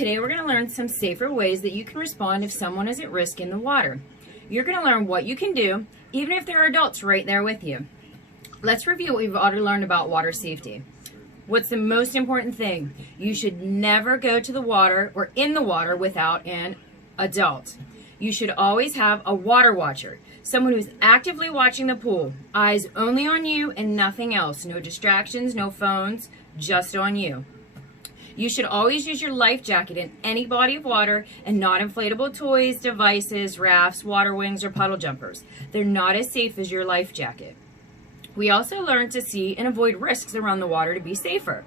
Today we're going to learn some safer ways that you can respond if someone is at risk in the water. You're going to learn what you can do, even if there are adults right there with you. Let's review what we've already learned about water safety. What's the most important thing? You should never go to the water or in the water without an adult. You should always have a water watcher, someone who's actively watching the pool, eyes only on you and nothing else. No distractions, no phones, just on you. You should always use your life jacket in any body of water and not inflatable toys, devices, rafts, water wings, or puddle jumpers. They're not as safe as your life jacket. We also learned to see and avoid risks around the water to be safer.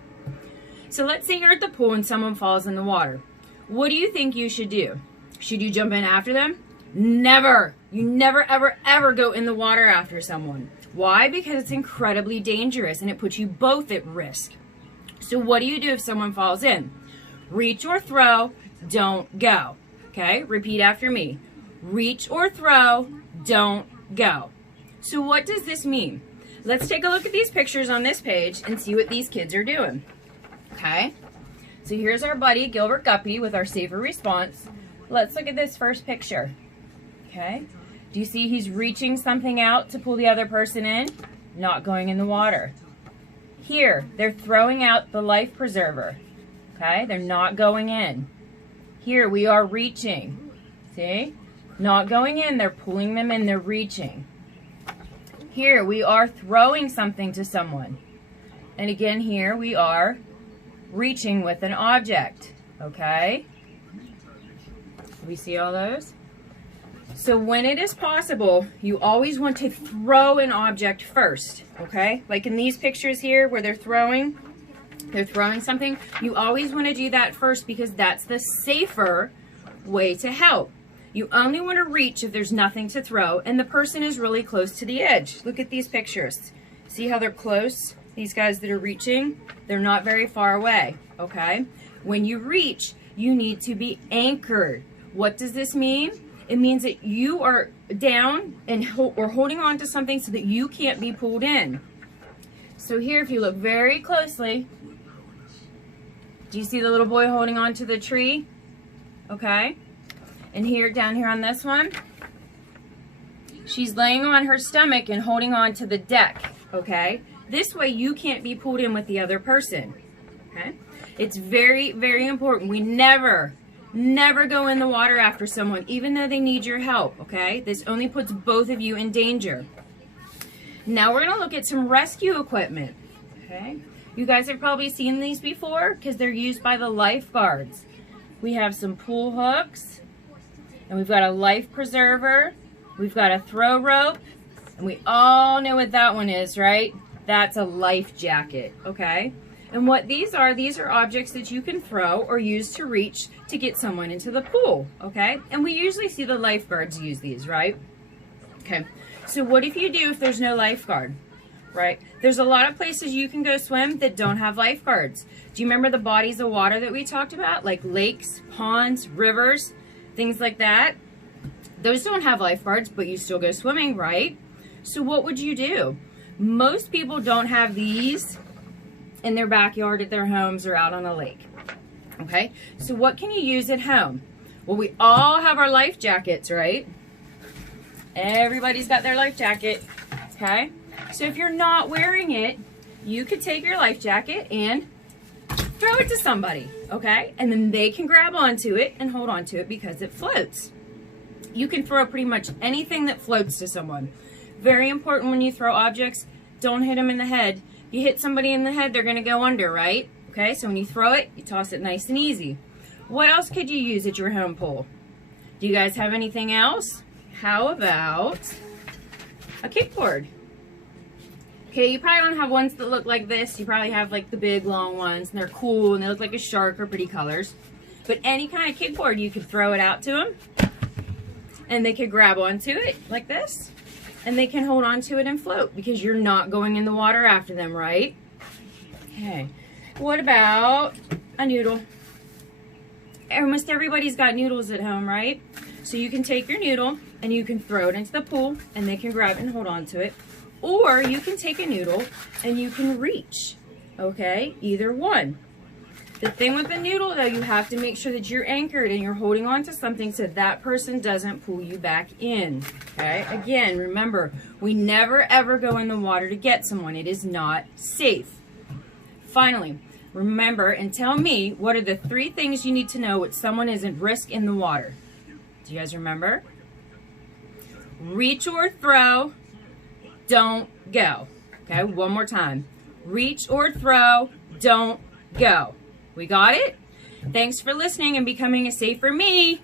So let's say you're at the pool and someone falls in the water. What do you think you should do? Should you jump in after them? Never! You never, ever, ever go in the water after someone. Why? Because it's incredibly dangerous and it puts you both at risk. So what do you do if someone falls in? Reach or throw, don't go. Okay, repeat after me. Reach or throw, don't go. So what does this mean? Let's take a look at these pictures on this page and see what these kids are doing. Okay, so here's our buddy Gilbert Guppy with our safer response. Let's look at this first picture. Okay, do you see he's reaching something out to pull the other person in? Not going in the water. Here, they're throwing out the life preserver. Okay, they're not going in. Here, we are reaching. See? Not going in, they're pulling them in, they're reaching. Here, we are throwing something to someone. And again, here we are reaching with an object. Okay? We see all those? So when it is possible, you always want to throw an object first, okay? Like in these pictures here where they're throwing something, you always want to do that first because that's the safer way to help. You only want to reach if there's nothing to throw and the person is really close to the edge. Look at these pictures. See how they're close? These guys that are reaching, they're not very far away, okay? When you reach, you need to be anchored. What does this mean? It means that you are down and or holding on to something so that you can't be pulled in. So here, if you look very closely, do you see the little boy holding on to the tree? Okay. And here, down here on this one, she's laying on her stomach and holding on to the deck. Okay. This way you can't be pulled in with the other person. Okay. It's very, very important. We never go in the water after someone, even though they need your help, okay? This only puts both of you in danger. Now we're going to look at some rescue equipment, okay? You guys have probably seen these before because they're used by the lifeguards. We have some pool hooks, and we've got a life preserver, we've got a throw rope, and we all know what that one is, right? That's a life jacket, okay? And what these are objects that you can throw or use to reach to get someone into the pool, okay? And we usually see the lifeguards use these, right? Okay, so what if you do if there's no lifeguard, right? There's a lot of places you can go swim that don't have lifeguards. Do you remember the bodies of water that we talked about? Like lakes, ponds, rivers, things like that? Those don't have lifeguards, but you still go swimming, right? So what would you do? Most people don't have these in their backyard, at their homes, or out on a lake. Okay, so what can you use at home? Well, we all have our life jackets, right? Everybody's got their life jacket, okay? So if you're not wearing it, you could take your life jacket and throw it to somebody, okay? And then they can grab onto it and hold on to it because it floats. You can throw pretty much anything that floats to someone. Very important when you throw objects, don't hit them in the head. You hit somebody in the head, they're going to go under, right? Okay, so when you throw it, you toss it nice and easy. What else could you use at your home pool? Do you guys have anything else? How about a kickboard? Okay, you probably don't have ones that look like this. You probably have like the big long ones, and they're cool, and they look like a shark or pretty colors. But any kind of kickboard, you could throw it out to them, and they could grab onto it like this. And they can hold on to it and float because you're not going in the water after them, right? Okay. What about a noodle? Almost everybody's got noodles at home, right? So you can take your noodle and you can throw it into the pool and they can grab it and hold on to it. Or you can take a noodle and you can reach, okay? Either one. The thing with the noodle, though, you have to make sure that you're anchored and you're holding on to something so that person doesn't pull you back in. Okay? Again, remember, we never ever go in the water to get someone. It is not safe. Finally, remember and tell me, what are the 3 things you need to know when someone is at risk in the water? Do you guys remember? Reach or throw, don't go. Okay, one more time. Reach or throw, don't go. We got it? Thanks for listening and becoming a safer me.